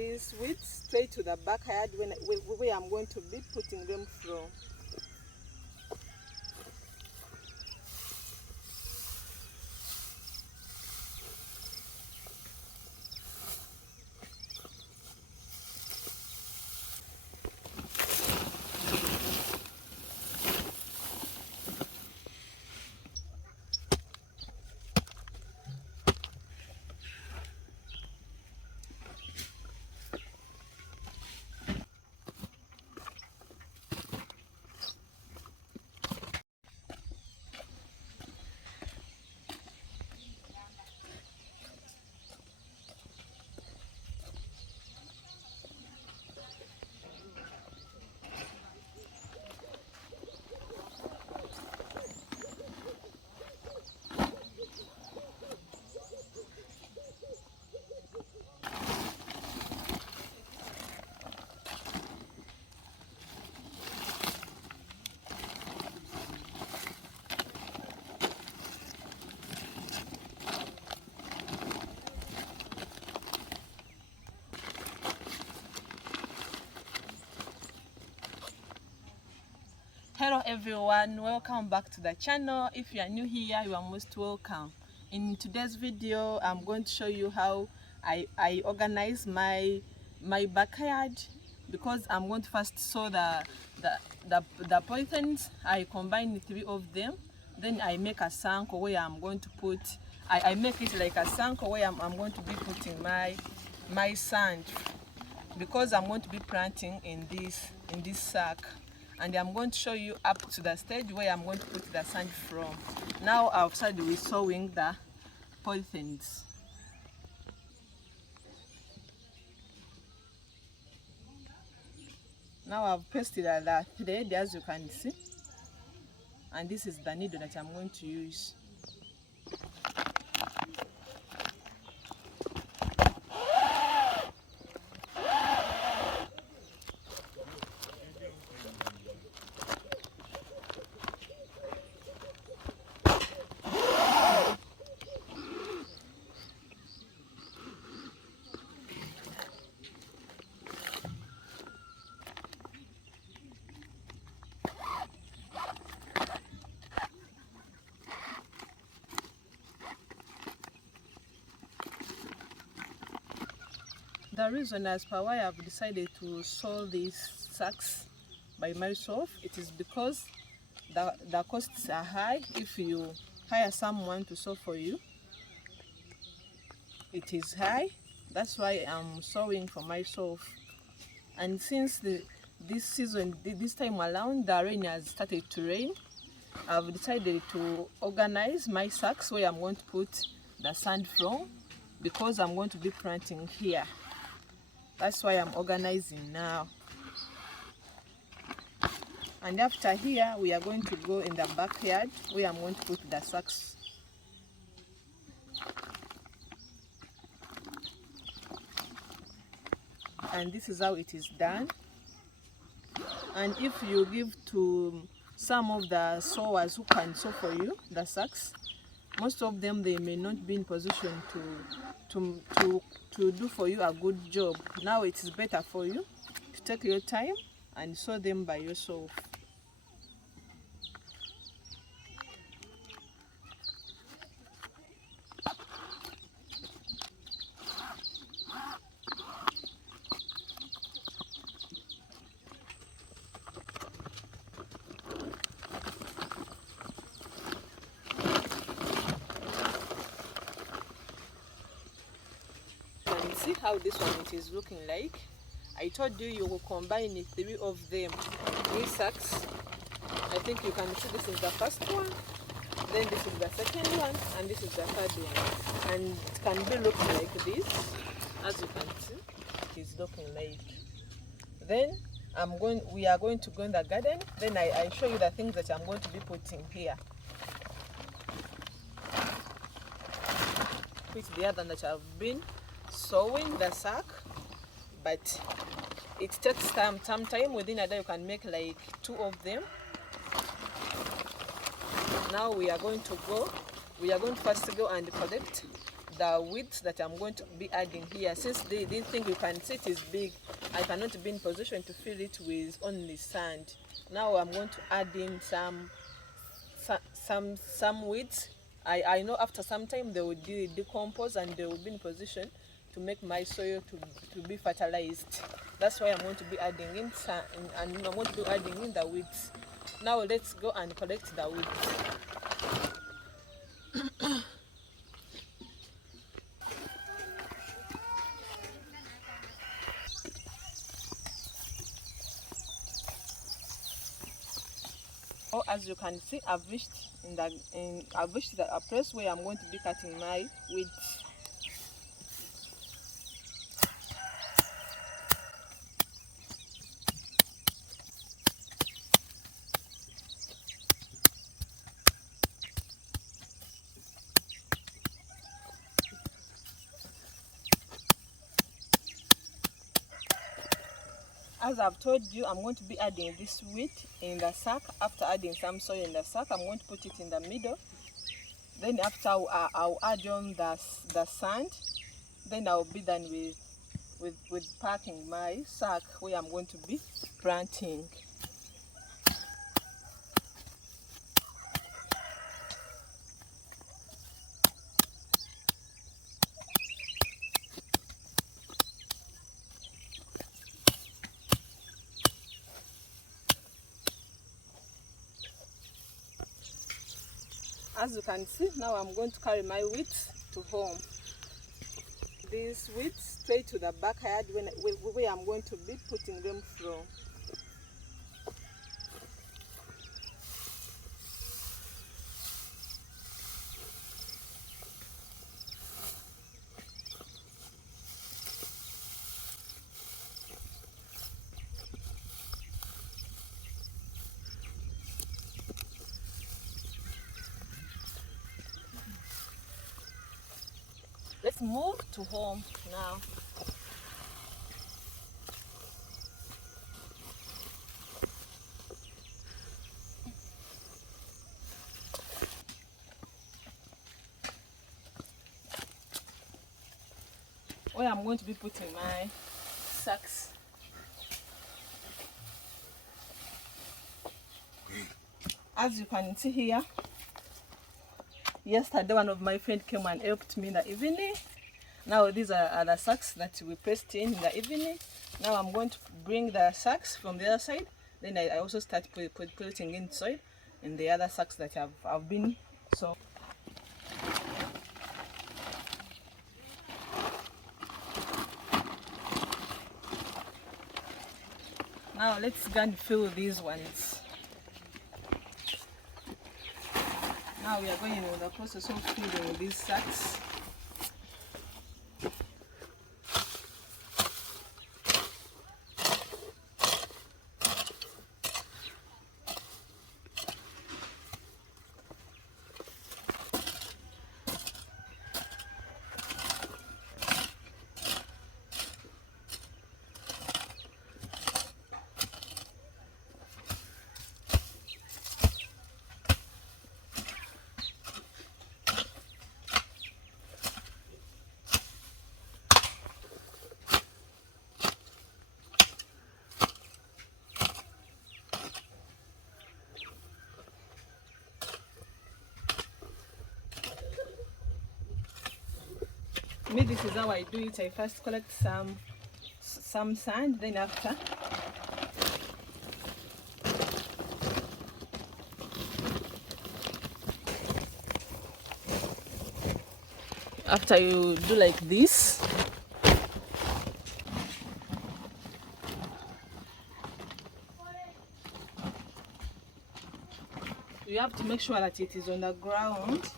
these weeds straight to the backyard where I'm going to be putting them from. Hello everyone, welcome back to the channel. If you are new here, you are most welcome. In today's video, I'm going to show you how I organize my backyard, because I'm going to first sow the polythene. I combine 3 of them, then I make a sunk where I'm going to put, I make it like a sunk where I'm going to be putting my sand, because I'm going to be planting in this sack. And I'm going to show you up to the stage where I'm going to put the sand from. Now I've started with sowing the polythenes. Now I've pasted the thread, as you can see, and this is the needle that I'm going to use. The reason as per why I've decided to sow these sacks by myself, it is because the costs are high. If you hire someone to sow for you, it is high. That's why I'm sowing for myself. And since this season, this time around, the rain has started to rain, I've decided to organize my sacks where I'm going to put the sand from, because I'm going to be planting here. That's why I'm organizing now. And after here, we are going to go in the backyard where I'm going to put the sacks. And this is how it is done. And if you give to some of the sowers who can sow for you the sacks, most of them, they may not be in position to do for you a good job. Now it is better for you to take your time and sow them by yourself. See how this one it is looking like. I told you will combine 3 of them, 3 sacks. I think you can see this is the first one, then this is the second one, and this is the third one. And it can be looking like this, as you can see. It is looking like. Then we are going to go in the garden. Then I show you the things that I'm going to be putting here. Which the other that I've been sewing the sack, but it takes some time. Within a day you can make like 2 of them. Now we are going to first go and collect the width that I'm going to be adding here. Since the thing you can see it is big, I cannot be in position to fill it with only sand. Now I'm going to add in some weeds. I know after some time they will decompose and they will be in position to make my soil to be fertilized. That's why I'm going to be adding in sand, and I'm going to be adding in the weeds. Now let's go and collect the weeds. Oh, as you can see, I've reached a place where I'm going to be cutting my weeds. As I've told you, I'm going to be adding this wheat in the sack. After adding some soil in the sack, I'm going to put it in the middle. Then after I'll add on the sand. Then I'll be done with packing my sack where I'm going to be planting. As you can see, now I'm going to carry my wheat to home. These wheat straight to the backyard where I'm going to be putting them from. Let's move to home now. Where I'm going to be putting my sacks. As you can see here, yesterday one of my friends came and helped me in the evening. Now these are the sacks that we placed in the evening. Now I'm going to bring the sacks from the other side. Then I also start putting in soil in the other sacks that I've been so. Now let's go and fill these ones. Now we are going in the process of filling these sacks. Me, this is how I do it. I first collect some sand, then after you do like this, you have to make sure that it is on the ground.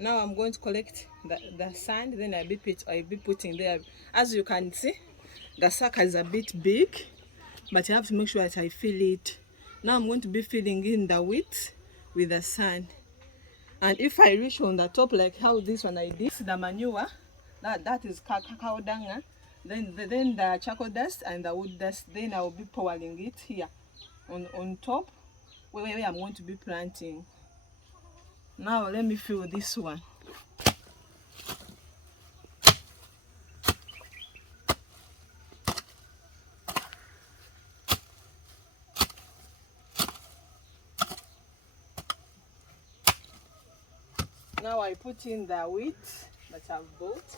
Now I'm going to collect the sand, then I'll be putting there. As you can see, the sack is a bit big, but you have to make sure that I fill it. Now I'm going to be filling in the width with the sand. And if I reach on the top like how this one I did, the manure, That is cow dung. Then the charcoal dust and the wood dust. Then I will be pouring it here on top where I'm going to be planting. Now let me fill this one. Now I put in the wheat that I've bought.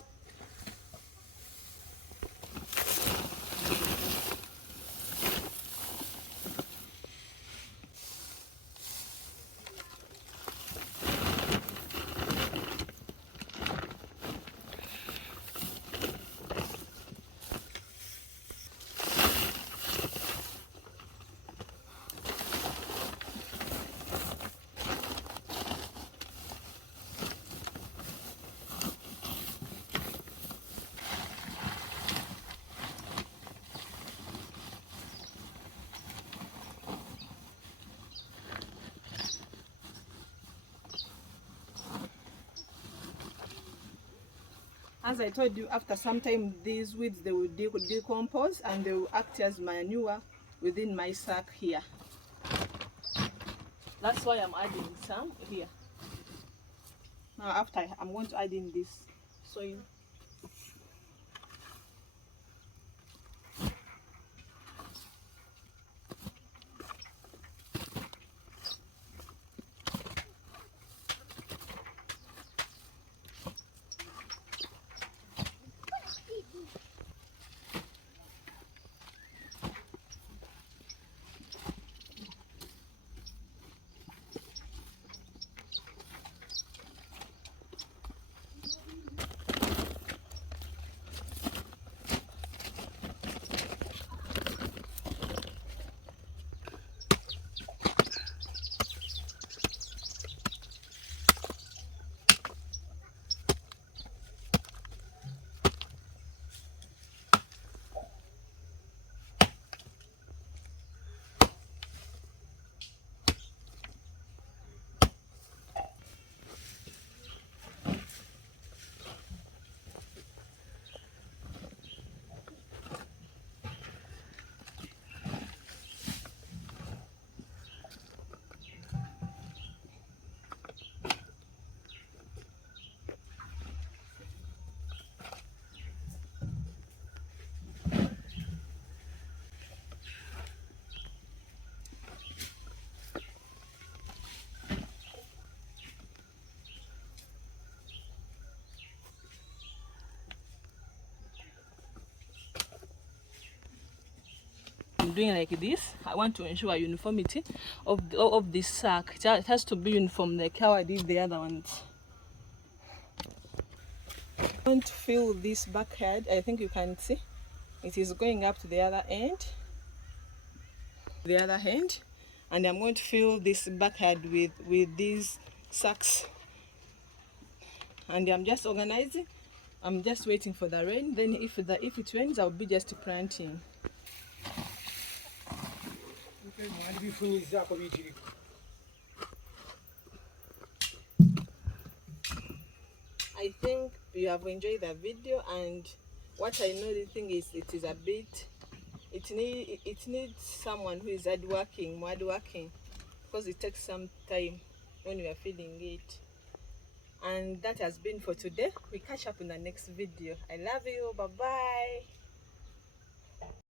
As I told you, after some time these weeds, they will decompose and they will act as manure within my sack here. That's why I'm adding some here. Now after, I'm going to add in this soil. I'm doing like this. I want to ensure uniformity of this sack. It has to be uniform like how I did the other ones. I want to fill this backyard. I think you can see it is going up to the other end. And I'm going to fill this backyard with these sacks. And I'm just organizing. I'm just waiting for the rain. Then if it rains, I'll be just planting. I think you have enjoyed the video, and what I know the thing is it is a bit, it needs someone who is hard working, because it takes some time when we are feeding it. And that has been for today. We catch up in the next video. I love you. Bye bye.